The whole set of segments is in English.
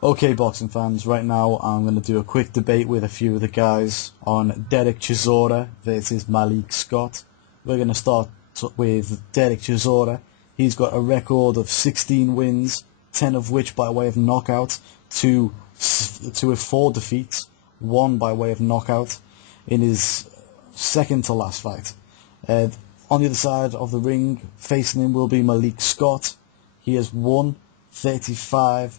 Okay, boxing fans, right now I'm going to do a quick debate with a few of the guys on Dereck Chisora versus Malik Scott. We're going to start with Dereck Chisora. He's got a record of 16 wins, 10 of which by way of knockout, two with 4 defeats, one by way of knockout in his second to last fight. Uh, on the other side of the ring, facing him will be Malik Scott. He has won 35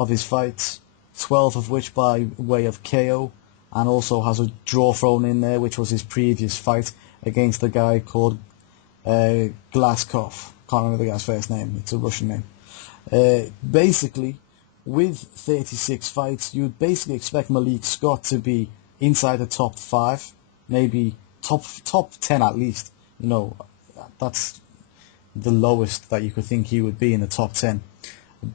of his fights, 12 of which by way of KO, and also has a draw thrown in there, which was his previous fight against a guy called Glaskov. Can't remember the guy's first name, it's a Russian name. Basically, with 36 fights, you would basically expect Malik Scott to be inside the top 5, maybe top 10 at least. You know, that's the lowest that you could think he would be in the top 10,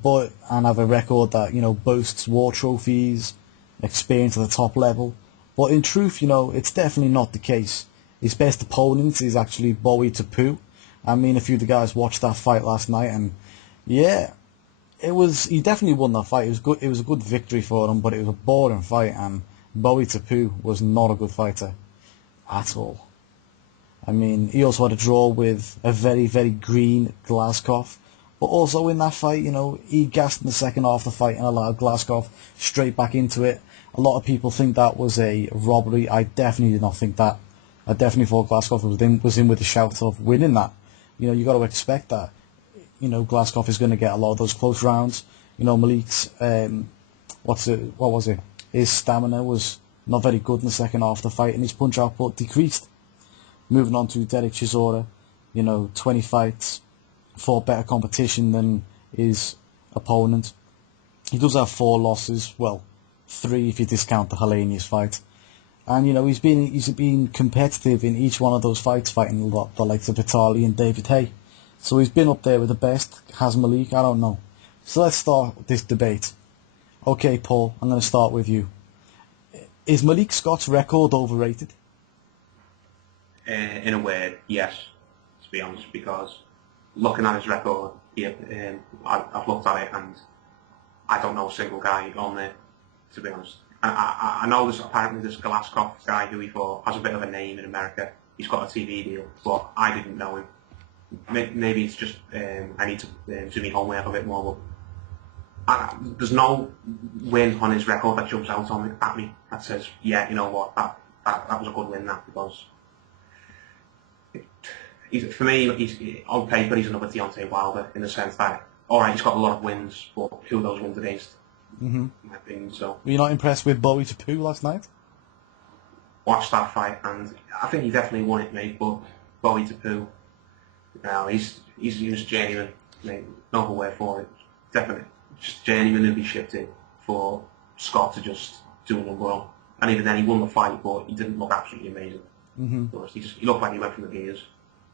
but and have a record that boasts war trophies, experience at the top level. But in truth, it's definitely not the case. His best opponent is actually Bowie Tapu. I mean, a few of the guys watched that fight last night, and yeah, he definitely won that fight. It was good. It was a good victory for him, but it was a boring fight, and Bowie Tapu was not a good fighter at all. I mean, he also had a draw with a very, very green Glaskov. But also in that fight, he gassed in the second half of the fight and allowed Glaskov straight back into it. A lot of people think that was a robbery. I definitely did not think that. I definitely thought Glaskov was in with a shout of winning that. You got to expect that. Glaskov is going to get a lot of those close rounds. Malik's, what was it? His stamina was not very good in the second half of the fight, and his punch output decreased. Moving on to Dereck Chisora, 20 fights, fought better competition than his opponent. He does have 4 losses, well, 3 if you discount the Hellenius fight. And he's been competitive in each one of those fights, fighting the likes of Vitali and David Hay. So he's been up there with the best. Has Malik? I don't know. So let's start this debate. Okay, Paul, I'm going to start with you. Is Malik Scott's record overrated? In a way, yes, to be honest, because looking at his record, I've looked at it and I don't know a single guy on there, to be honest. And I know there's apparently this Glaskov guy who he thought has a bit of a name in America. He's got a TV deal, but I didn't know him. Maybe it's just I need to do my homework a bit more. But there's no win on his record that jumps out at me that says, yeah, you know what, that was a good win, that, because for me, on paper, he's another Deontay Wilder in the sense that, alright, he's got a lot of wins, but who are those wins against? Mm-hmm. In my opinion, so. Were you not impressed with Bowie Tapu last night? Watched that fight, and I think he definitely won it, mate, but Bowie Tapu, he's just genuine, mate, no other way for it. Definitely, just genuine to be shipped in for Scott to just do a number on. And even then, he won the fight, but he didn't look absolutely amazing. Mm-hmm. He looked like he went from the gears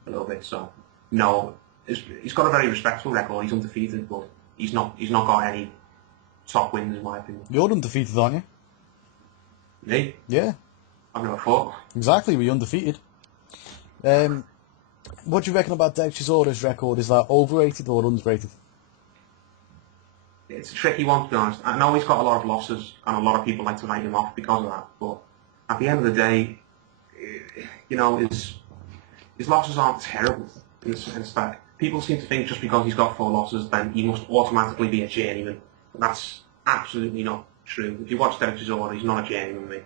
a little bit. So no, he's got a very respectable record. He's undefeated, but he's not got any top wins in my opinion. You're undefeated, aren't you? Me? Yeah. I've never fought. Exactly, we're undefeated. What do you reckon about Dereck Chisora's record? Is that overrated or underrated? It's a tricky one, to be honest. I know he's got a lot of losses, and a lot of people like to write him off because of that. But at the end of the day, his losses aren't terrible in the sense that people seem to think just because he's got 4 losses, then he must automatically be a journeyman. But that's absolutely not true. If you watch Dereck Chisora, he's not a journeyman, mate.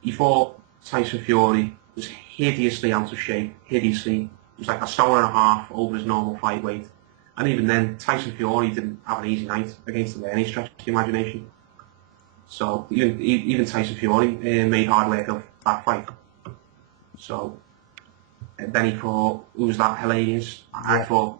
He fought Tyson Fury, was hideously out of shape, hideously. It was like a stone and a half over his normal fight weight. And even then, Tyson Fury didn't have an easy night against him by any stretch of the imagination. So even Tyson Fury made hard work of that fight. So then he fought, who was that, Hellenius? I thought,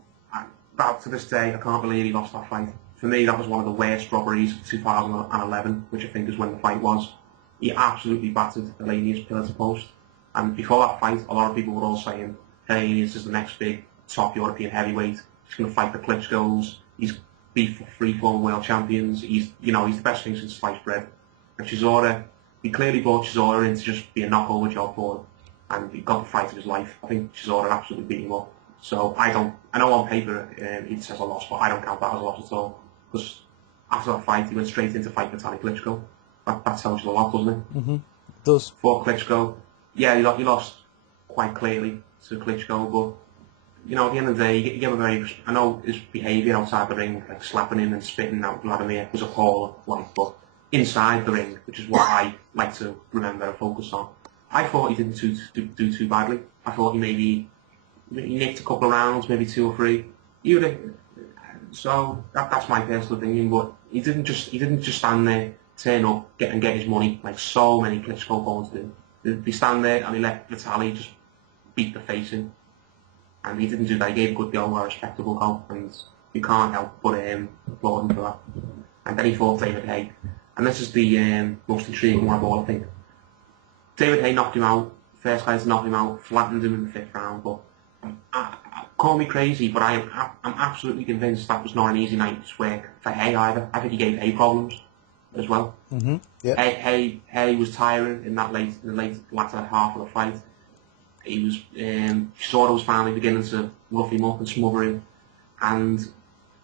that to this day, I can't believe he lost that fight. For me, that was one of the worst robberies of 2011, which I think is when the fight was. He absolutely battered Hellenius pillar to post. And before that fight, a lot of people were all saying, Hellenius is the next big top European heavyweight. He's going to fight the Klitschko's. He's beat for 3 former world champions. He's the best thing since sliced bread. And Chisora, he clearly brought Chisora in to just be a knockover job for him. And he got the fight of his life. I think Chisora absolutely beat him up. So I know on paper it says a loss, but I don't count that as a loss at all. Because after that fight, he went straight into fight Vitaly Klitschko. That tells you a lot, doesn't it? Mm-hmm. It does. For Klitschko, yeah, he lost quite clearly to Klitschko, but you know, at the end of the day, you give a very. I know his behaviour outside the ring, like slapping him and spitting out Vladimir, was appalling. Like, but inside the ring, which is what I like to remember and focus on, I thought he didn't do too badly. I thought he nicked a couple of rounds, maybe 2 or 3. He would have. So that's my personal opinion, but he didn't just stand there, turn up, get his money like so many Klitschko opponents do. They stand there and he let Vitaly just beat the face in. And he didn't do that. He gave a good go, a respectable go, and you can't help but applaud him for that. And then he fought David Haye, and this is the most intriguing one of all, I think. David Haye knocked him out. First guy to knock him out, flattened him in the 5th round. But call me crazy, but I'm absolutely convinced that was not an easy night's work for Haye either. I think he gave Haye problems as well. Mm-hmm. Yeah. Haye was tiring in the latter half of the fight. He was, Chisora was finally beginning to rough him up and smother him, and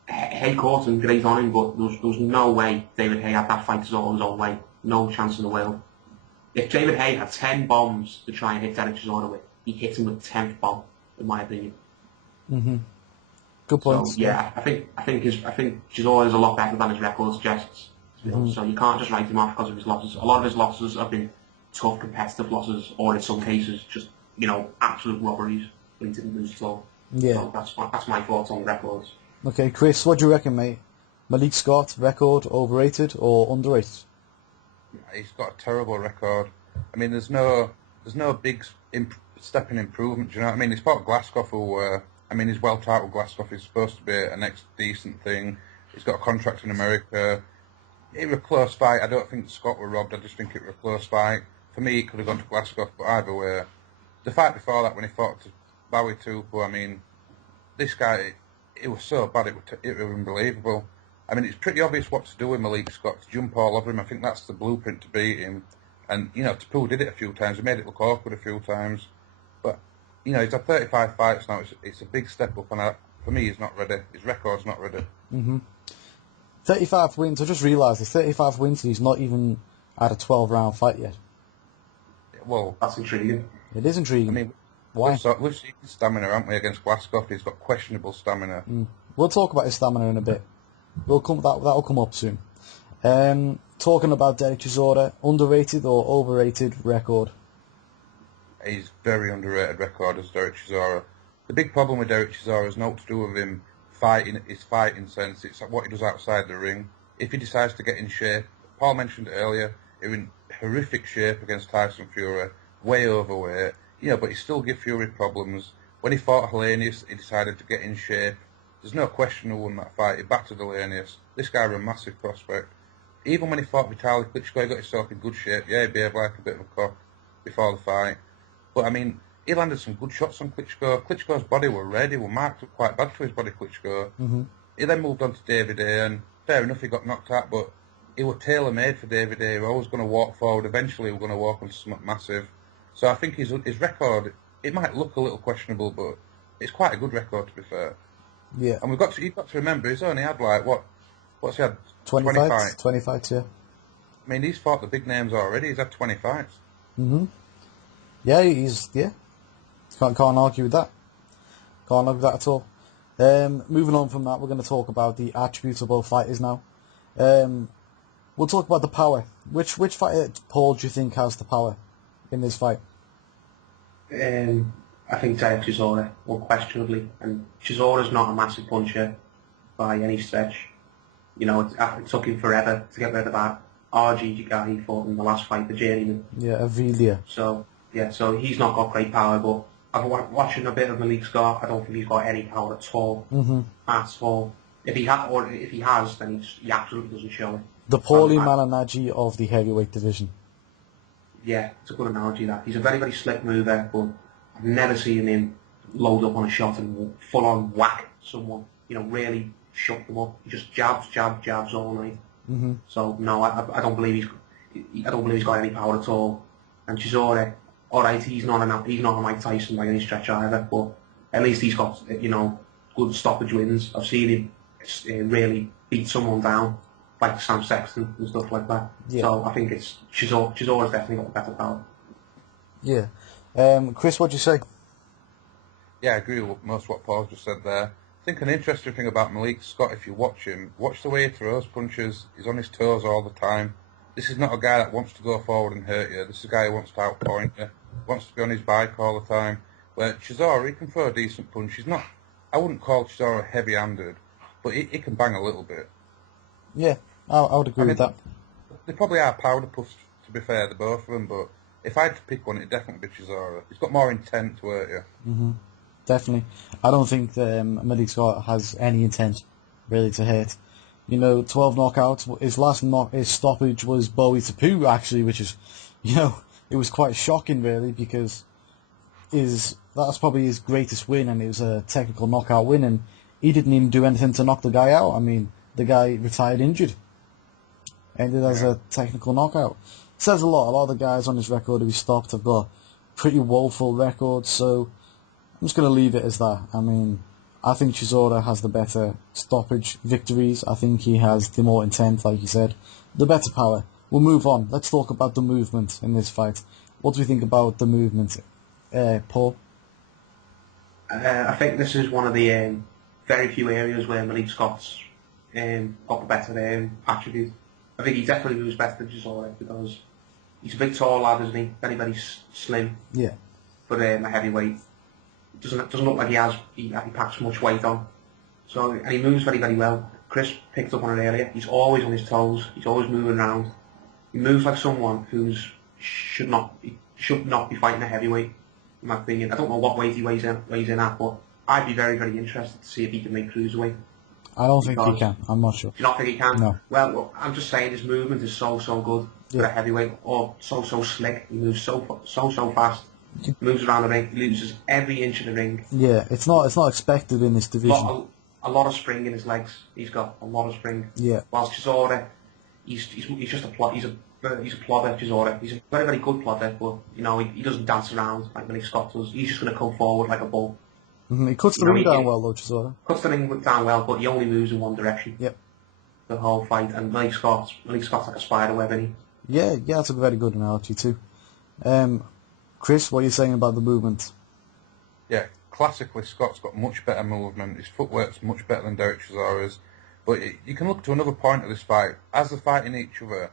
Haye caught him great on him, but there was no way David Haye had that fight all his own way. No chance in the world. If David Haye had 10 bombs to try and hit Dereck Chisora with, he hit him with the 10th bomb, in my opinion. Mm-hmm. Good point. So, yeah, I think Chisora is a lot better than his record suggests. Mm-hmm. So you can't just write him off because of his losses. A lot of his losses have been tough, competitive losses, or in some cases just absolute robberies, but he didn't lose at all. Yeah. So that's my thoughts on records. Okay, Chris, what do you reckon, mate? Malik Scott, record, overrated or underrated? He's got a terrible record. I mean, there's no big step in improvement. Do you know what I mean? He's fought Glasgow, who, he's well titled Glasgow. He's supposed to be a next decent thing. He's got a contract in America. It was a close fight. I don't think Scott were robbed. I just think it was a close fight. For me, he could have gone to Glasgow, but either way. The fight before that, when he fought to Bowie Tupu, I mean, this guy, it was so bad, it was unbelievable. I mean, it's pretty obvious what to do with Malik Scott, to jump all over him. I think that's the blueprint to beat him. And, Tupu did it a few times. He made it look awkward a few times. But, he's had 35 fights now. It's a big step up, and for me, he's not ready. His record's not ready. Mm-hmm. 35 wins. I just realised, 35 wins, and he's not even had a 12-round fight yet. Well, that's intriguing. It is intriguing. I mean, why? We've seen his stamina, haven't we, against Glasgow? He's got questionable stamina. We'll talk about his stamina in a bit. That'll come up soon. Talking about Dereck Chisora, underrated or overrated record? He's very underrated record as Dereck Chisora. The big problem with Dereck Chisora is not to do with him fighting, his fighting sense. It's what he does outside the ring. If he decides to get in shape, Paul mentioned it earlier, he was in horrific shape against Tyson Fury, way overweight, but he still give Fury problems. When he fought Helenius, he decided to get in shape. There's no question who won that fight. He battered Helenius. This guy was a massive prospect. Even when he fought Vitaly Klitschko, he got himself in good shape. Yeah, he behaved like a bit of a cock before the fight. But, I mean, he landed some good shots on Klitschko. Klitschko's body were red. He were marked up quite bad for his body, Klitschko. Mm-hmm. He then moved on to David Haye, and fair enough, he got knocked out, but he was tailor-made for David Haye. He was always going to walk forward. Eventually, he was going to walk onto something massive. So I think his record, it might look a little questionable, but it's quite a good record, to be fair. Yeah. And you've got to remember, he's only had, what's he had? 20 fights? 20 fights, yeah. I mean, he's fought the big names already. He's had 20 fights. Mm-hmm. Yeah, Can't argue with that. Can't argue with that at all. Moving on from that, we're going to talk about the attributes of both fighters now. We'll talk about the power. Which fighter, Paul, do you think has the power in this fight? I think Dereck Chisora, unquestionably. And Chisora's not a massive puncher by any stretch. It took him forever to get rid of that RG guy he fought in the last fight, the journeyman. Yeah, Avilia. So he's not got great power, but watching a bit of Malik Scott, I don't think he's got any power at all. Mm-hmm. At all. If he has, then he absolutely doesn't show it. The Paulie Malignaggi of the heavyweight division. Yeah, it's a good analogy, that. He's a very, very slick mover, but I've never seen him load up on a shot and full-on whack someone. Really shut them up. He just jabs all night. Mm-hmm. So no, I don't believe he's got any power at all. And Chisora, all right, he's not a Mike Tyson by any stretch either, but at least he's got good stoppage wins. I've seen him really beat someone down like Sam Sexton and stuff like that. Yeah. So I think it's Chisora's definitely got the better power. Yeah. Chris, what'd you say? Yeah, I agree with most of what Paul just said there. I think an interesting thing about Malik Scott, if you watch him, watch the way he throws punches. He's on his toes all the time. This is not a guy that wants to go forward and hurt you. This is a guy who wants to outpoint you, wants to be on his bike all the time. Where Chisora, he can throw a decent punch. He's not, I wouldn't call Chisora heavy-handed, but he can bang a little bit. Yeah, I would agree with that. They probably are powder puffs, to be fair, the both of them, but if I had to pick one, it'd definitely be Chisora. He's got more intent to hurt you. Mm-hmm. Definitely. I don't think Malik Scott has any intent, really, to hurt. 12 knockouts. His last his stoppage was Bowie Tapu, actually, which is, it was quite shocking, really, because that's probably his greatest win, and it was a technical knockout win, and he didn't even do anything to knock the guy out. I mean, the guy retired injured. Ended as a technical knockout. Says a lot. A lot of the guys on his record who he stopped have got pretty woeful records, so I'm just going to leave it as that. I mean, I think Chisora has the better stoppage victories. I think he has the more intent, like you said, the better power. We'll move on. Let's talk about the movement in this fight. What do we think about the movement, Paul? I think this is one of the very few areas where Malik Scott's got the better attribute. I think he definitely moves better than Chisora because he's a big tall lad, isn't he? Very slim. Yeah. But a heavyweight. Doesn't look like he packs much weight on. So, and he moves very well. Chris picked up on it earlier. He's always on his toes. He's always moving around. He moves like someone who should not be fighting a heavyweight, in my opinion. I don't know what weight he weighs in at, but I'd be very interested to see if he can make cruiserweight. I don't think he can. I'm not sure. Do you not think he can? No. Well, I'm just saying his movement is so good for a heavyweight, or so slick. He moves so fast. He moves around the ring. He loses every inch of the ring. Yeah, it's not expected in this division. A lot of spring in his legs. He's got a lot of spring. Yeah. Whilst Chisora, he's just a plod. He's a plodder. Chisora. He's a very good plodder, but he doesn't dance around like Malik Scott does. He's just going to come forward like a bull. Mm-hmm. He cuts the ring down well, though, Chisora. Cuts the ring down well, but he only moves in one direction. Yep. The whole fight, and Malik Scott's like a spider web, isn't he? Yeah, that's a very good analogy too. Chris, what are you saying about the movement? Yeah, classically Scott's got much better movement. His footwork's much better than Dereck Chisora's. But you can look to another point of this fight. As they're fighting each other,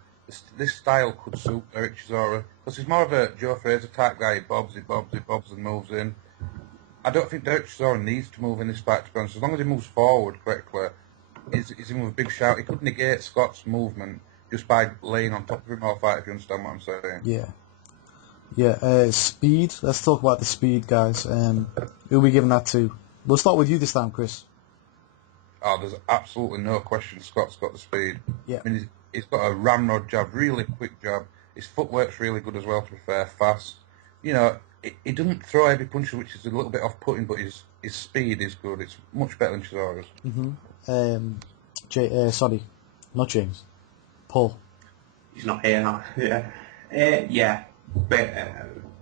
this style could suit Dereck Chisora because he's more of a Joe Fraser type guy. He bobs and moves in. I don't think Dereck Chisora needs to move in this fight, to be honest. As long as he moves forward correctly, he's in with a big shout. He could negate Scott's movement just by laying on top of him all fight, if you understand what I'm saying. Yeah. Yeah, speed. Let's talk about the speed, guys. Who are we giving that to? We'll start with you this time, Chris. Oh, there's absolutely no question Scott's got the speed. Yeah. I mean, he's got a ramrod jab, really quick jab. His footwork's really good as well, to be fair, fast. He doesn't throw heavy punches, which is a little bit off-putting, but his speed is good. It's much better than Chisora's. Mm-hmm. Sorry, not James. Paul. He's not here now. Yeah. But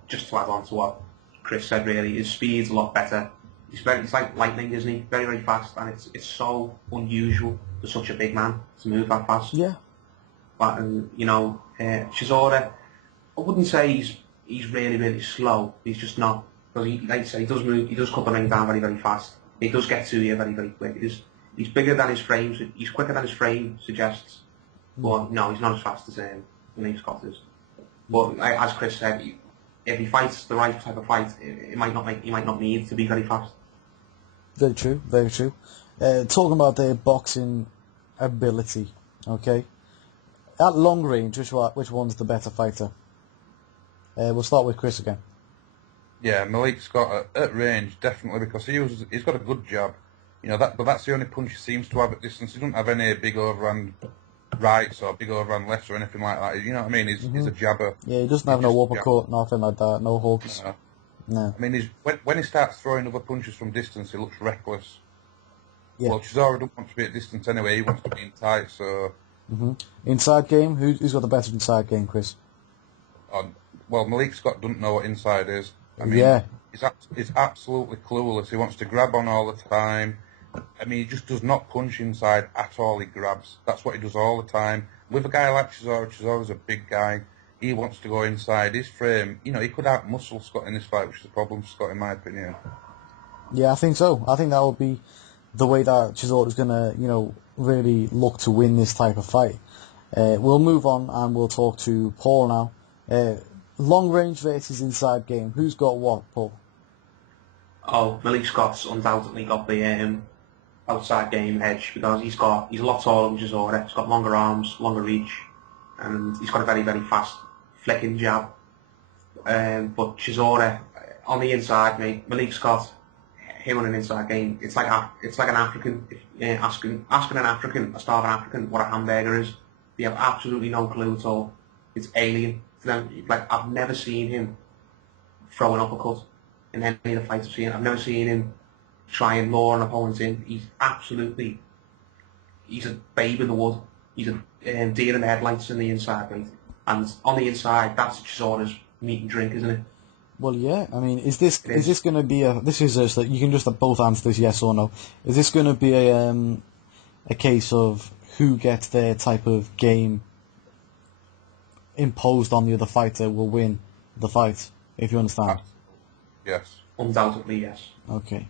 just to add on to what Chris said, really, his speed's a lot better. He's like lightning, isn't he? Very fast, and it's so unusual for such a big man to move that fast. Yeah. But Chisora, I wouldn't say he's really slow. He's just not, because like you say, he does move. He does cut the ring down very fast. He does get to you very quick. He's bigger than his frame. He's quicker than his frame suggests. But no, he's not as fast as Malik Scott is. But as Chris said, if he fights the right type of fight, he might not need to be very fast. Very true. Talking about their boxing ability, okay. At long range, which one's the better fighter? We'll start with Chris again. Yeah, Malik Scott at range, definitely, because he's got a good jab. But that's the only punch he seems to have at distance. He doesn't have any big overhand rights or big overhand lefts or anything like that. You know what I mean? He's a jabber. Yeah, he doesn't have no uppercut, nothing like that, no hooks. No. I mean, when he starts throwing other punches from distance, he looks reckless. Yeah. Well, Chisora don't want to be at distance anyway. He wants to be in tight, so... Mm-hmm. Inside game? Who's got the better inside game, Chris? Well, Malik Scott doesn't know what inside is. I mean, he's absolutely clueless. He wants to grab on all the time. I mean, he just does not punch inside at all. He grabs. That's what he does all the time. With a guy like Chisora, Chisora's a big guy. He wants to go inside. His frame, you know, he could out-muscle Scott in this fight, which is a problem for Scott, in my opinion. Yeah, I think so. I think that would be the way that Chisora's going to, you know, really look to win this type of fight. We'll move on and we'll talk to Paul now. Long range versus inside game. Who's got what, Paul? Oh, Malik Scott's undoubtedly got the outside game edge because he's a lot taller than Chisora. He's got longer arms, longer reach, and he's got a very, very fast flicking jab. But Chisora on the inside, mate, Malik Scott, him on an inside game, it's like an African. Asking an African, a starving African, what a hamburger is. They have absolutely no clue at all. It's alien to them. Like, I've never seen him throw an uppercut in any of the fights I've seen. I've never seen him try and lure an opponent in. He's a babe in the wood. He's a deer in the headlights in the inside, mate. And on the inside, that's Chisora's meat and drink, isn't it? Well, yeah. I mean, is this going to be a? This is just that you can just both answer this yes or no. Is this going to be a case of who gets their type of game imposed on the other fighter will win the fight? If you understand. Yes. Undoubtedly, yes. Okay.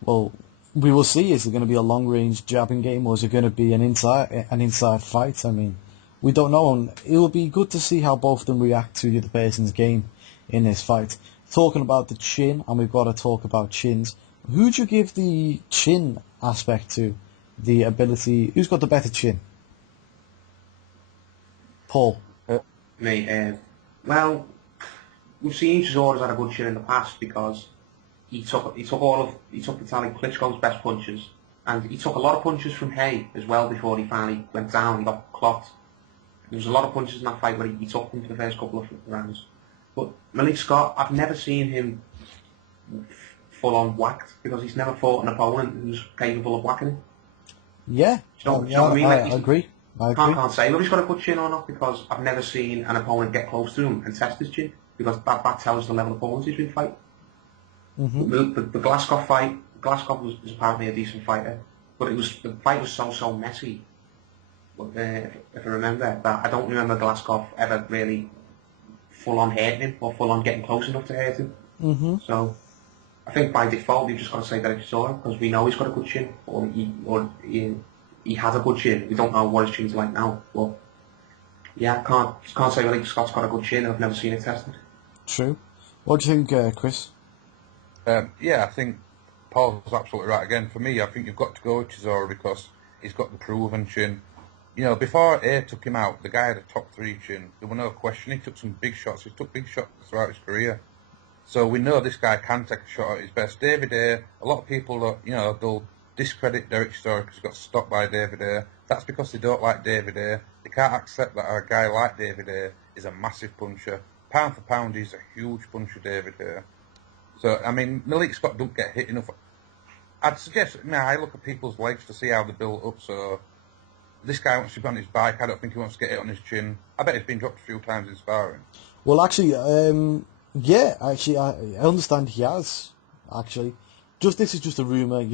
Well, we will see. Is it going to be a long range jabbing game, or is it going to be an inside fight? I mean, we don't know. And it will be good to see how both of them react to the other person's game in this fight. Talking about the chin, and we've got to talk about chins. Who do you give the chin aspect to? The ability. Who's got the better chin? Paul. Mate, well, we've seen Chisora's had a good chin in the past because he took Vitaly Klitschko's best punches, and he took a lot of punches from Hay as well before he finally went down. He got clocked. There was a lot of punches in that fight where he took them for the first couple of rounds. But Malik Scott, I've never seen him full-on whacked because he's never fought an opponent who's capable of whacking him. Yeah, Do you know what I mean? Like, I agree. Can't say whether he's got a good chin or not because I've never seen an opponent get close to him and test his chin because that tells the level of opponents he's been fighting. Mm-hmm. The Glasgow fight, Glasgow was apparently a decent fighter, but the fight was so messy. If I remember that, I don't remember Glasgow ever really full on hurting him or full on getting close enough to hurt him. Mm-hmm. So I think by default we've just got to say Dereck Chisora because we know he's got a good chin or he has a good chin. We don't know what his chin's like now, but yeah, I can't say Malik Scott's got a good chin. I've never seen it tested. True. What do you think, Chris? Yeah, I think Paul's absolutely right. Again, for me, I think you've got to go with Chisora because he's got the proven chin. You know, before A took him out, the guy had a top 3 chin. There were no question. He took some big shots. He took big shots throughout his career. So we know this guy can take a shot at his best. David A, a lot of people, they'll discredit Dereck Chisora because he got stopped by David A. That's because they don't like David A. They can't accept that a guy like David A is a massive puncher. Pound for pound, he's a huge puncher, David A. So, I mean, Malik Scott don't get hit enough. I'd suggest, I look at people's legs to see how they build up, so this guy wants to be on his bike. I don't think he wants to get hit on his chin. I bet he's been dropped a few times in sparring. Well, actually, I understand he has, actually. This is just a rumour,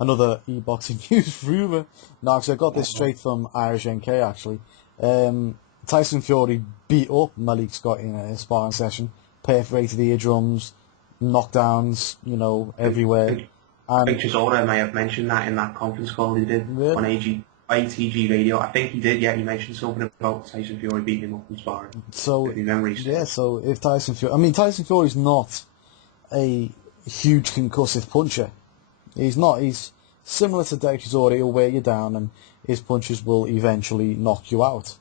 another e-boxing news rumour. No, actually, I got this straight from Irish NK, actually. Tyson Fury beat up Malik Scott in a sparring session, perforated eardrums, knockdowns, everywhere. I think Chisora may have mentioned that in that conference call he did on ATG radio. I think he did, yeah, he mentioned something about Tyson Fury beating him up in sparring. So if Tyson Fury's not a huge concussive puncher. He's not. He's similar to Dereck Chisora. He'll wear you down, and his punches will eventually knock you out.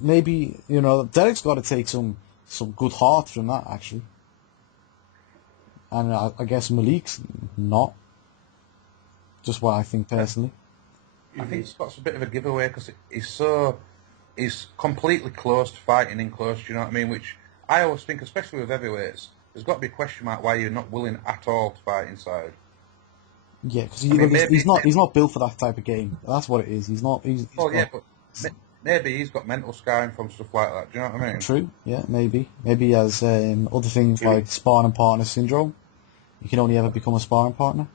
Maybe Derek's got to take some good heart from that, actually. And I guess Malik's not. Just what I think personally. I think Scott's a bit of a giveaway because he's completely close to fighting in close. Do you know what I mean? Which I always think, especially with heavyweights, there's got to be a question mark why you're not willing at all to fight inside. Yeah, because he's not built for that type of game. That's what it is. He's not. But maybe he's got mental scarring from stuff like that. Do you know what I mean? True. Yeah, maybe. Maybe he has other things like sparring partner syndrome. You can only ever become a sparring partner.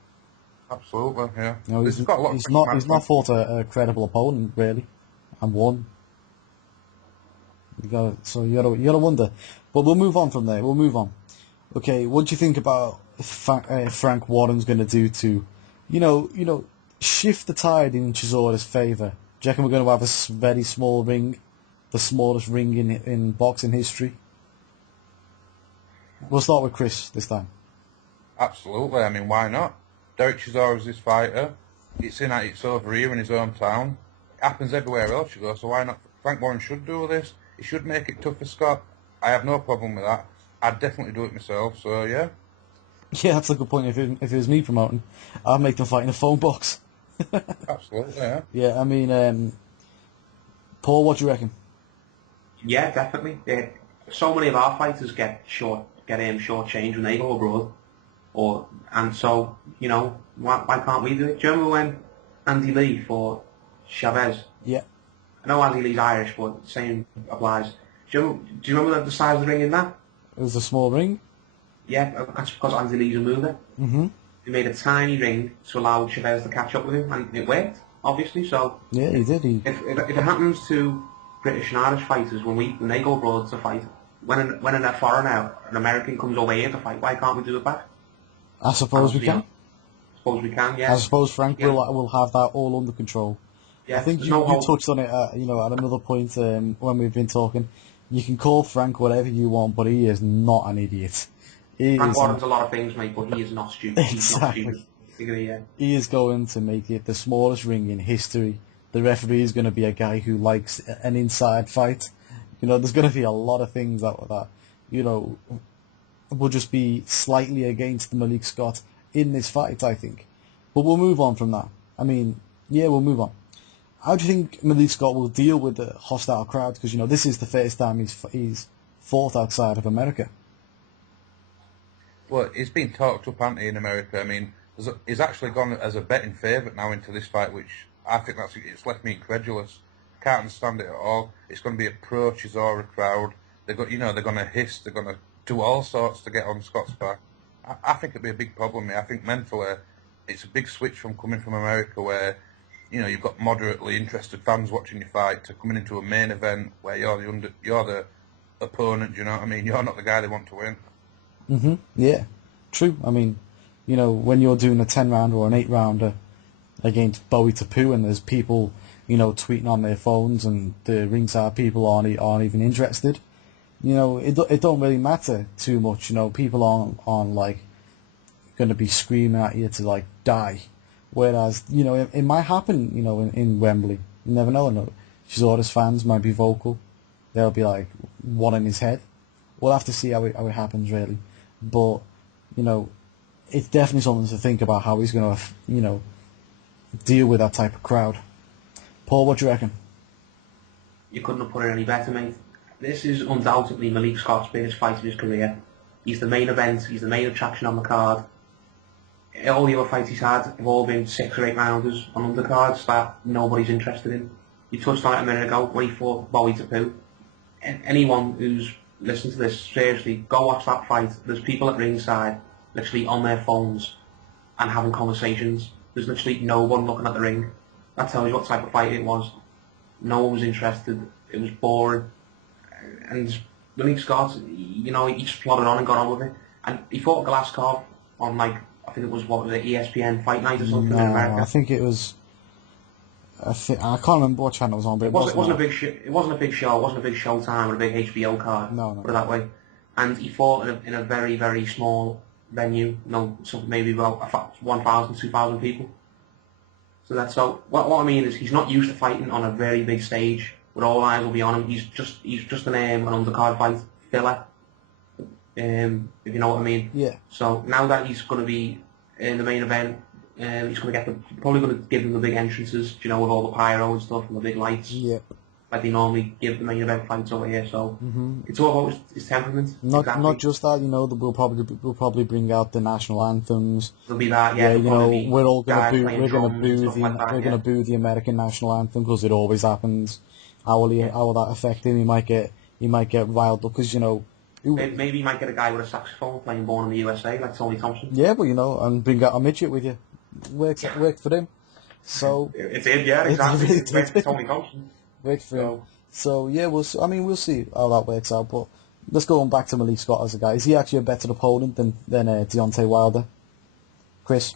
Absolutely, yeah. You know, This has got a lot of he's not fought a credible opponent really, and won. You gotta wonder. But we'll move on from there. We'll move on. Okay, what do you think about Frank Warren's going to do to, shift the tide in Chisora's favour? Do you reckon we're going to have a very small ring, the smallest ring in boxing history? We'll start with Chris this time. Absolutely. I mean, why not? Dereck Chisora is his fighter. It's over here in his hometown. It happens everywhere else you go, so why not? Frank Warren should do this. He should make it tough for Scott. I have no problem with that. I'd definitely do it myself, so yeah. Yeah, that's a good point. If it was me promoting, I'd make them fight in a phone box. Absolutely, yeah. Yeah, I mean, Paul, what do you reckon? Yeah, definitely. So many of our fighters get short-changed when they go abroad, and so why can't we do it? Do you remember when Andy Lee fought Chavez? Yeah. I know Andy Lee's Irish, but the same applies. Do you remember the size of the ring in that? It was a small ring. Yeah, that's because Andy Lee's a mover. Mm-hmm. They made a tiny ring to allow Chavez to catch up with him, and it worked, obviously. So yeah, he did. If it happens to British and Irish fighters when they go abroad to fight, when a foreigner, an American comes over here to fight, why can't we do it back? I suppose we can. I suppose we can. Yeah. I suppose Frank will have that all under control. Yeah, I think you touched on it, at another point when we've been talking. You can call Frank whatever you want, but he is not an idiot. Frank Warren's a lot of things, mate, but he is not stupid. Exactly. He's not stupid. He is going to make it the smallest ring in history. The referee is going to be a guy who likes an inside fight. There's going to be a lot of things that will just be slightly against Malik Scott in this fight, I think. But we'll move on from that. I mean, yeah, we'll move on. How do you think Malik Scott will deal with the hostile crowd? Because, this is the first time he's fought outside of America. Well, he's been talked up, hasn't he, in America? I mean, he's actually gone as a betting favourite now into this fight, which I think it's left me incredulous. Can't understand it at all. It's going to be a pro-Chisora crowd. They're going to hiss, they're going to do all sorts to get on Scott's back. I think it'd be a big problem. I think mentally, it's a big switch from coming from America where you've got moderately interested fans watching your fight to coming into a main event where you're the opponent. You know what I mean? You're not the guy they want to win. Mhm. Yeah. True. I mean, when you're doing a 10-rounder or an 8-rounder against Bowie Tapu, and there's people, tweeting on their phones, and the ringside people aren't even interested. It don't really matter too much. People aren't like going to be screaming at you to like die. Whereas, it might happen, in Wembley. You never know. Chisora's fans might be vocal. They'll be like one in his head. We'll have to see how it happens, really. But, it's definitely something to think about how he's going to, deal with that type of crowd. Paul, what do you reckon? You couldn't have put it any better, mate. This is undoubtedly Malik Scott's biggest fight of his career. He's the main event. He's the main attraction on the card. All the other fights he's had have all been 6 or 8 rounders on undercards that nobody's interested in. You touched on it a minute ago when he fought Bowie Tapu. Anyone who's listened to this, seriously, go watch that fight. There's people at ringside literally on their phones and having conversations. There's literally no one looking at the ring. That tells you what type of fight it was. No one was interested. It was boring. And Malik Scott, he just plodded on and got on with it. And he fought Glasgow on I think it was ESPN Fight Night or something in America. I think it was. I can't remember what channel it was on, but it wasn't a big show. It wasn't a big show. It wasn't a big Showtime or a big HBO card. No. Put it that way. And he fought in a very, very small venue. Something maybe about 1,000, 2,000 people. So what I mean is he's not used to fighting on a very big stage where all eyes will be on him. He's just an undercard fight filler. If you know what I mean. Yeah. So now that he's going to be in the main event, he's going to probably going to give him the big entrances, with all the pyro and stuff and the big lights. Yeah. Like they normally give the main event fights over here. So it's all about his temperament. Not just that, we'll probably bring out the national anthems. There'll be that. Yeah. We're all going to boo the American national anthem because it always happens. How will that affect him? He might get riled up because maybe you might get a guy with a saxophone playing Born in the USA like Tony Thompson. Yeah, but and bring out a midget with you. worked for him. So It did, yeah, exactly. it It went for did. Tony Thompson. Worked for him. So, So yeah, we'll see how that works out. But let's go on back to Malik Scott as a guy. Is he actually a better opponent than Deontay Wilder? Chris?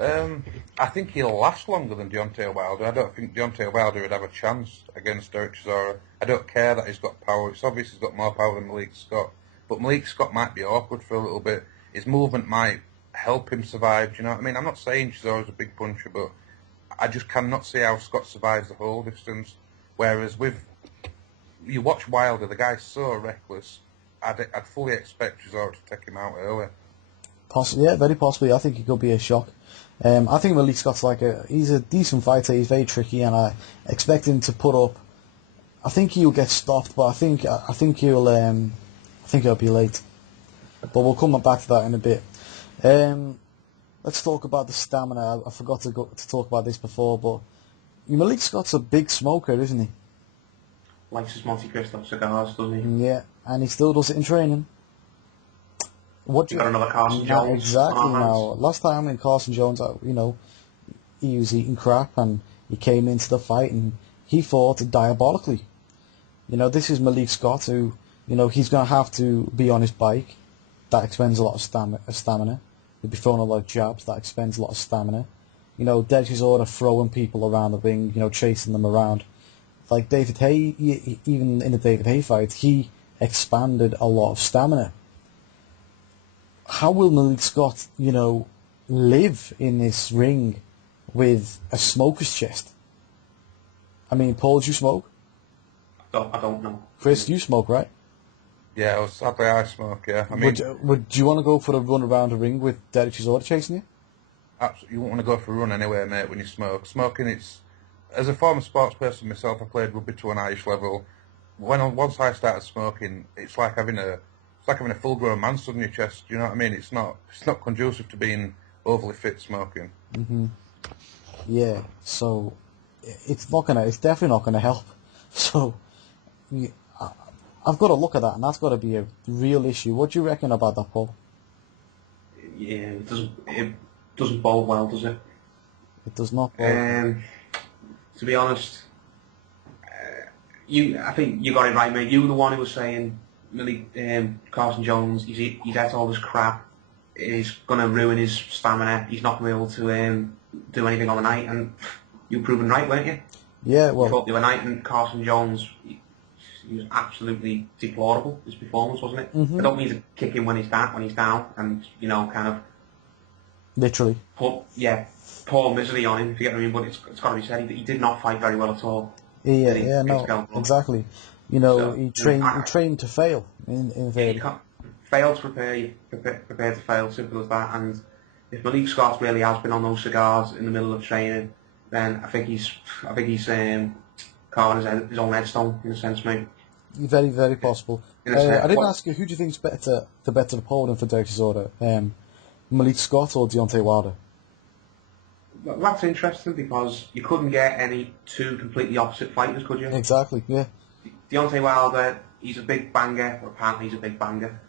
I think he'll last longer than Deontay Wilder. I don't think Deontay Wilder would have a chance against Dereck Chisora. I don't care that he's got power. It's obvious he's got more power than Malik Scott. But Malik Scott might be awkward for a little bit. His movement might help him survive. Do you know what I mean? I'm not saying Chisora's a big puncher, but I just cannot see how Scott survives the whole distance. Whereas you watch Wilder, the guy's so reckless. I'd fully expect Chisora to take him out early. Possibly, yeah, very possibly. I think it could be a shock. I think Malik Scott's he's a decent fighter. He's very tricky, and I expect him to put up. I think he'll get stopped, but I think he'll be late. But we'll come back to that in a bit. Let's talk about the stamina. I forgot to talk about this before, but Malik Scott's a big smoker, isn't he? likes his Monte Cristo cigars, doesn't he? Yeah, and he still does it in training. What You got another Carson Yeah, Jones. exactly. on our hands. Now, last time in Carson Jones, he was eating crap, and he came into the fight and he fought diabolically. This is Malik Scott, who, he's going to have to be on his bike. That expends a lot of stamina. He'll be throwing a lot of jabs. That expends a lot of stamina. Dereck Chisora throwing people around the ring, chasing them around. Like David Haye, even in the David Haye fight, he expanded a lot of stamina. How will Malik Scott, live in this ring with a smoker's chest? I mean, Paul, do you smoke? I don't know. Chris, you smoke, right? Yeah, well, sadly I smoke, yeah. I mean, would you want to go for a run around the ring with Dereck Chisora chasing you? absolutely, you won't want to go for a run anywhere, mate, when you smoke. Smoking, as a former sports person myself, I played rugby to an Irish level. Once I started smoking, it's like having a full-grown man stood on your chest. Do you know what I mean? It's not conducive to being overly fit smoking. Mm-hmm. Yeah, so it's definitely not gonna help. So I've got to look at that, and that's got to be a real issue. What do you reckon about that, Paul? Yeah, it doesn't bode well, does it? It does not. To be honest, I think you got it right, mate. You were the one who was saying Carson Jones, he's ate all this crap. He's going to ruin his stamina. He's not going to be able to do anything on the night, and you were proven right, weren't you? Yeah, well, You thought the other night, and Carson Jones, he was absolutely deplorable. His performance, wasn't it? Mm-hmm. I don't mean to kick him when he's down, and kind of literally. pour misery on him, if you get what I mean. But it's got to be said, he did not fight very well at all. Yeah, no, exactly. He trained to fail. In You can't fail to prepare to fail. Simple as that. And if Malik Scott really has been on those cigars in the middle of training, then I think he's carving his own headstone in a sense, mate. Very, very possible. I didn't ask you, who do you think's the better opponent for Dereck Chisora? Malik Scott or Deontay Wilder? Well, that's interesting because you couldn't get any two completely opposite fighters, could you? Exactly, yeah. Deontay Wilder, he's a big banger, or apparently he's a big banger,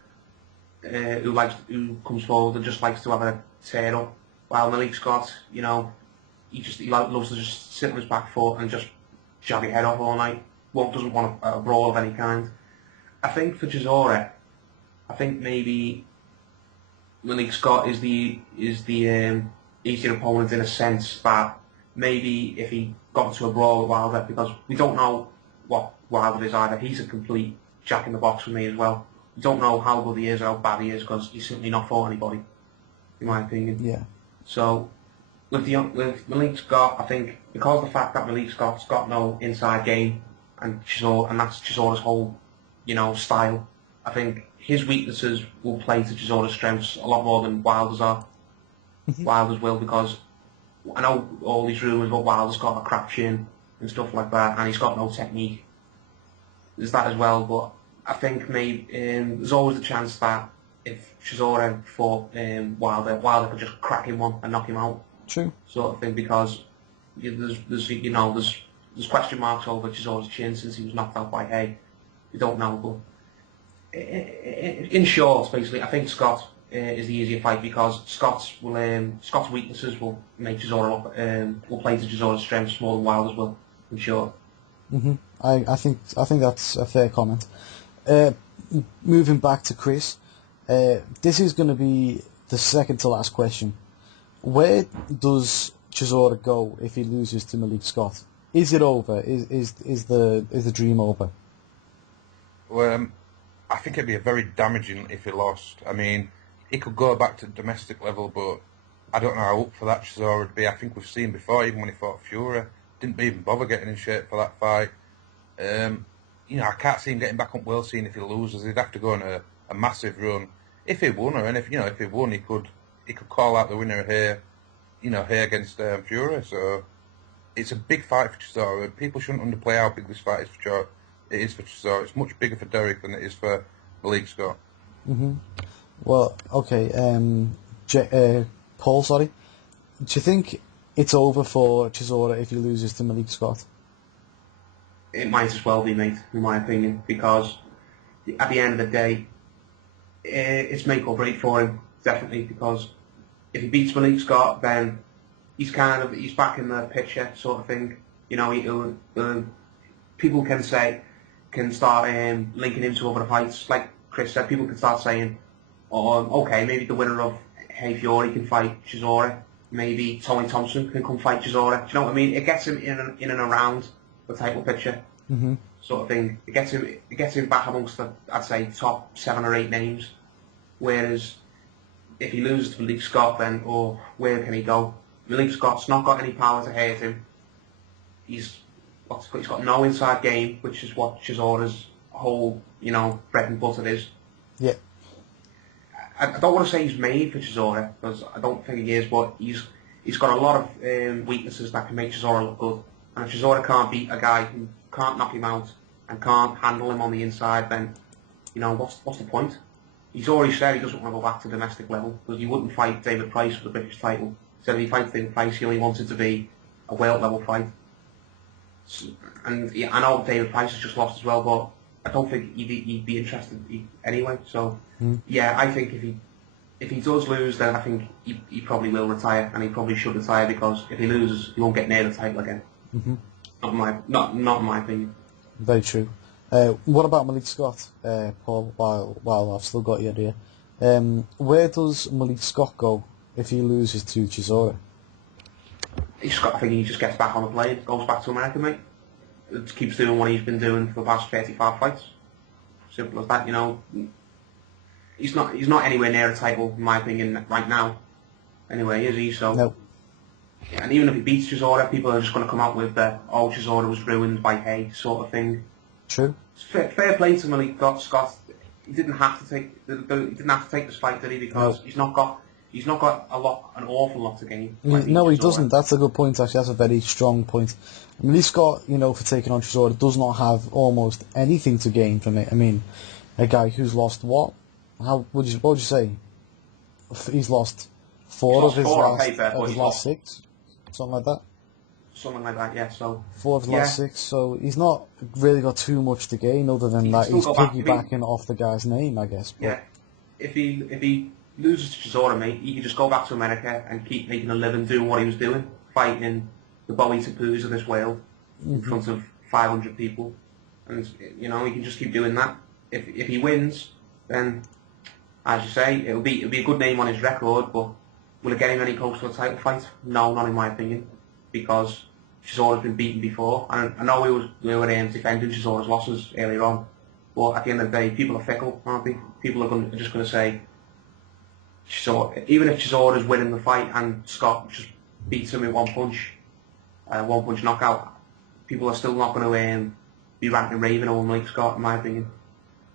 who comes forward and just likes to have a tear up. While Malik Scott, he loves to just sit on his back foot and just jab your head off all night. Doesn't want a brawl of any kind. I think for Chisora, maybe Malik Scott is the easier opponent in a sense that maybe if he got into a brawl with Wilder, because we don't know what Wilder is either. He's a complete jack in the box for me as well. We don't know how good he is or how bad he is because he's simply not fought anybody, in my opinion. Yeah. So with Malik Scott, I think because of the fact that Malik Scott's got no inside game and that's Chisora's whole, style, I think his weaknesses will play to Chisora's strengths a lot more than Wilder's are. Wilder's will, because I know all these rumours about Wilder's got a crap chin and stuff like that, and he's got no technique. There's that as well, but I think maybe there's always a chance that if Chisora fought Wilder could just crack him one and knock him out. True. Sort of thing, because there's question marks over Chisora's chin since he was knocked out by Haye. We don't know, but in short, basically, I think Scott is the easier fight because Scott's weaknesses will make Chisora will play to Chisora's strengths more than Wilder's will, I'm sure. I think that's a fair comment. Moving back to Chris, this is going to be the second to last question. Where does Chisora go if he loses to Malik Scott? Is it over? Is the dream over? Well, I think it'd be very damaging if he lost. I mean, he could go back to domestic level, but I don't know how up for that Chisora would be. I think we've seen before, even when he fought Fury, didn't even bother getting in shape for that fight. I can't see him getting back on world scene if he loses. He'd have to go on a massive run. If he won, if he won, he could call out the winner here, here against Fury. So it's a big fight for Chisora. People shouldn't underplay how big this fight is for Chisora. It's much bigger for Dereck than it is for Malik Scott. Well, okay. Paul, sorry. Do you think it's over for Chisora if he loses to Malik Scott? It might as well be, mate, in my opinion, because at the end of the day, it's make or break for him, definitely, because if he beats Malik Scott, then he's back in the picture, sort of thing. People can start linking him to other fights. Like Chris said, people can start saying, okay, maybe the winner of Hey Fury can fight Chisora. Maybe Tony Thompson can come fight Chisora. Do you know what I mean? It gets him in and around the title picture, sort of thing. It gets him back amongst the, I'd say, top 7 or 8 names. Whereas if he loses to Malik Scott, then where can he go? Malik Scott's not got any power to hurt him. He's got no inside game, which is what Chisora's whole bread and butter is. Yeah. I don't want to say he's made for Chisora, because I don't think he is, but he's got a lot of weaknesses that can make Chisora look good. And if Chisora can't beat a guy who can't knock him out and can't handle him on the inside, then what's the point? He's already said he doesn't want to go back to domestic level, because he wouldn't fight David Price for the British title. He said if he fights David Price, he only wanted to be a world level fight. And I know David Price has just lost as well, but I don't think he'd be interested anyway. So yeah, I think if he does lose, then I think he probably will retire, and he probably should retire, because if he loses, he won't get near the title again. Not in my opinion. Very true. What about Malik Scott, Paul? While I've still got you here, where does Malik Scott go if he loses to Chisora? I think he just gets back on the plane, goes back to America, mate. Just keeps doing what he's been doing for the past 35 fights. Simple as that, He's not anywhere near a title, in my opinion, right now. Anyway, is he? So. No. Yeah, and even if he beats Chisora, people are just going to come out with the Chisora was ruined by Hay sort of thing. True. Fair play to Malik Scott. He didn't have to take this fight, did he? Because he's not got an awful lot to gain. No, he doesn't. That's a good point, actually. That's a very strong point. Malik Scott, for taking on Chisora, does not have almost anything to gain from it. I mean, a guy who's lost what? What would you say? He's lost 4 of his last 6? Something like that? Something like that, yeah. So 4 of his last 6, so he's not really got too much to gain other than that he's piggybacking off the guy's name, I guess. But yeah, if he loses to Chisora, mate, he can just go back to America and keep making a living doing what he was doing, fighting the Bowie Tapoos of this world in front of 500 people, and he can just keep doing that. If he wins, then as you say, it'll be a good name on his record, but will it get him any closer to a title fight? No, not in my opinion, because Chisora's been beaten before. And I know we were defending Chisora's losses earlier on, but at the end of the day, people are fickle, aren't they? People are just going to say, even if Chisora's winning the fight and Scott just beats him in one punch knockout, people are still not going to be ranting and raving over Malik Scott, in my opinion.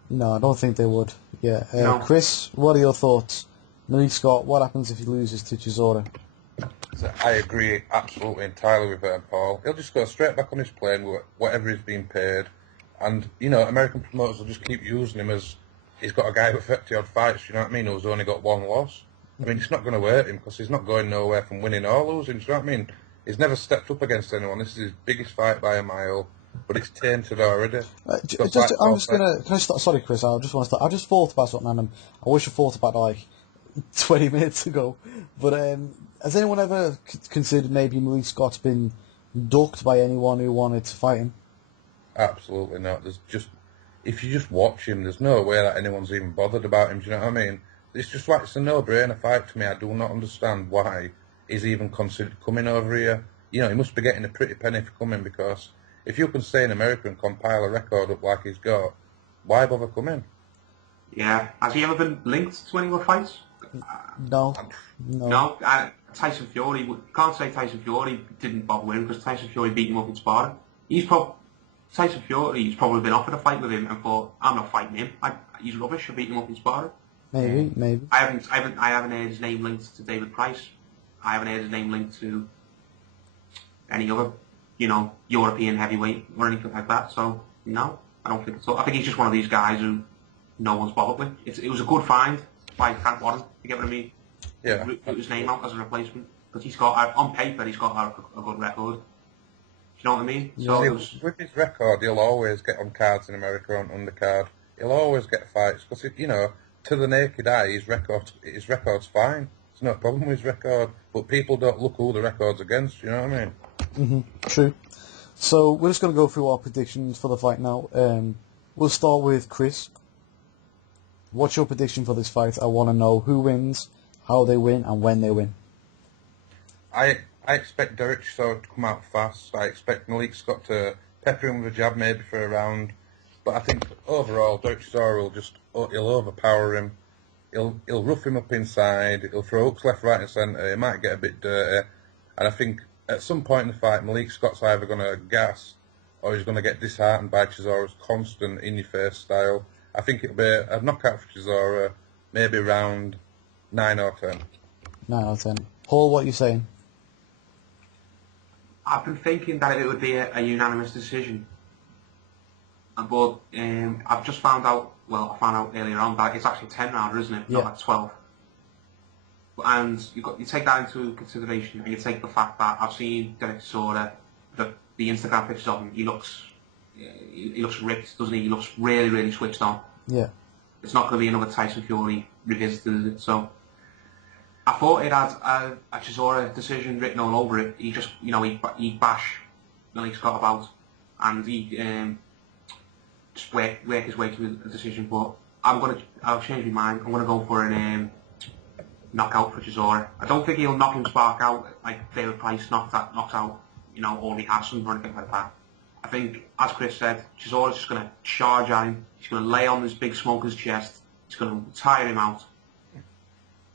No, I don't think they would. Yeah, No. Chris, what are your thoughts? Malik Scott, what happens if he loses to Chisora? So I agree absolutely entirely with Paul. He'll just go straight back on his plane with whatever he's being paid, and American promoters will just keep using him as he's got a guy with 50 odd fights. You know what I mean? Who's only got 1 loss. I mean, it's not going to hurt him because he's not going nowhere from winning or losing. Do you know what I mean? He's never stepped up against anyone. This is his biggest fight by a mile, but it's tainted already. Sorry, Chris. I just thought about something, and I wish I thought about 20 minutes ago. But has anyone ever considered maybe Malik Scott's been ducked by anyone who wanted to fight him? Absolutely not. If you just watch him, there's no way that anyone's even bothered about him. Do you know what I mean? It's just like it's a no-brainer fight to me. I do not understand why he's even considered coming over here. You know, he must be getting a pretty penny for coming, because if you can stay in America and compile a record up like he's got, why bother coming? Yeah. Has he ever been linked to any other fights? No. No. Tyson Fury, you can't say Tyson Fury didn't bother with him, because Tyson Fury beat him up in sparring. Tyson Fury's probably been offered a fight with him and thought, I'm not fighting him. He's rubbish. I beat him up in sparring. Maybe. I haven't heard his name linked to David Price. I haven't heard his name linked to any other, European heavyweight or anything like that. So no, I don't think so. I think he's just one of these guys who no one's bothered with. It was a good find by Frank Warren. You get what I mean? Yeah. Put his name out as a replacement, because he's got on paper he's got a good record. Do you know what I mean? So with his record, he'll always get on cards in America on undercard. He'll always get fights, because to the naked eye, his record's fine. There's no problem with his record, but people don't look who the record's against. You know what I mean? True. So we're just going to go through our predictions for the fight now. We'll start with Chris. What's your prediction for this fight? I want to know who wins, how they win, and when they win. I expect Dereck Chisora to come out fast. I expect Malik Scott to pepper him with a jab maybe for a round. But I think overall Dereck Chisora he'll overpower him. He'll rough him up inside. He'll throw hooks left, right, and centre. He might get a bit dirty. And I think at some point in the fight, Malik Scott's either going to gas or he's going to get disheartened by Chisora's constant in-your-face style. I think it'll be a knockout for Chisora, maybe round 9 or 10. 9 or 10. Paul, what are you saying? I've been thinking that it would be a unanimous decision. But I've just found out, I found out earlier on that it's actually 10 rounder, isn't it? Yeah. Not like 12. And you take that into consideration, and you take the fact that I've seen Dereck Chisora, the Instagram pictures of him, he looks ripped, doesn't he? He looks really, really switched on. Yeah. It's not going to be another Tyson Fury revisited, is it? So I thought it had a Chisora decision written all over it. He just, he'd bash Malik Scott about, and he just work his way to a decision. But I'll change my mind. I'm going to go for an knockout for Chisora. I don't think he'll knock him spark out like David Price knocks out, Orly Hassan or anything like that. I think, as Chris said, Chisora's just going to charge at him. He's going to lay on this big smoker's chest. He's going to tire him out.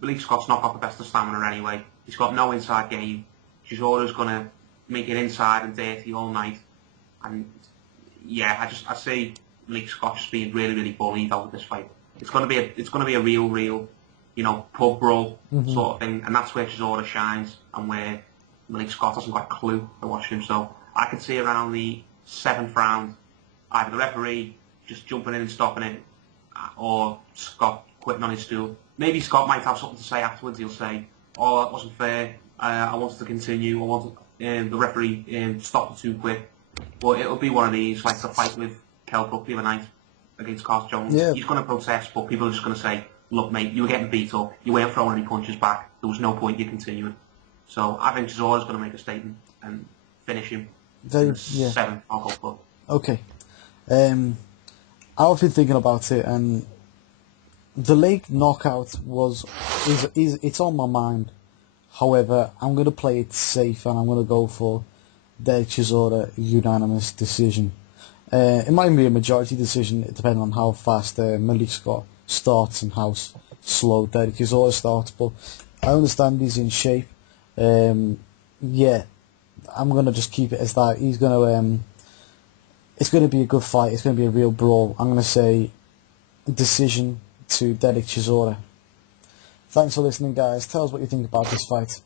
Malik Scott's not got the best of stamina anyway. He's got no inside game. Chisora's going to make it inside and dirty all night. And yeah, I see Malik Scott just being really, really bullied out of this fight. It's going to be a real, pub brawl sort of thing, and that's where Chisora shines, and where Malik Scott hasn't got a clue to watch him. So I could see around the 7th round, either the referee just jumping in and stopping it, or Scott quitting on his stool. Maybe Scott might have something to say afterwards. He'll say, "Oh, that wasn't fair. I wanted to continue. I wanted the referee stopped it too quick." But it'll be one of these, like the fight with Kell Brook the other night against Carl Jones. Yeah. He's going to protest, but people are just going to say, "Look, mate, you were getting beat up. You weren't throwing any punches back. There was no point you continuing." So I think Chisora's going to make a statement and finish him. 7th, I'll go for. Okay. I've been thinking about it, and the Lake knockout it's on my mind. However, I'm going to play it safe, and I'm going to go for Dereck Chisora unanimous decision. It might be a majority decision, depending on how fast Malik Scott starts and how slow Dereck Chisora starts. But I understand he's in shape. Yeah, I'm going to just keep it as that. He's going to. It's going to be a good fight. It's going to be a real brawl. I'm going to say decision to Dereck Chisora. Thanks for listening, guys. Tell us what you think about this fight.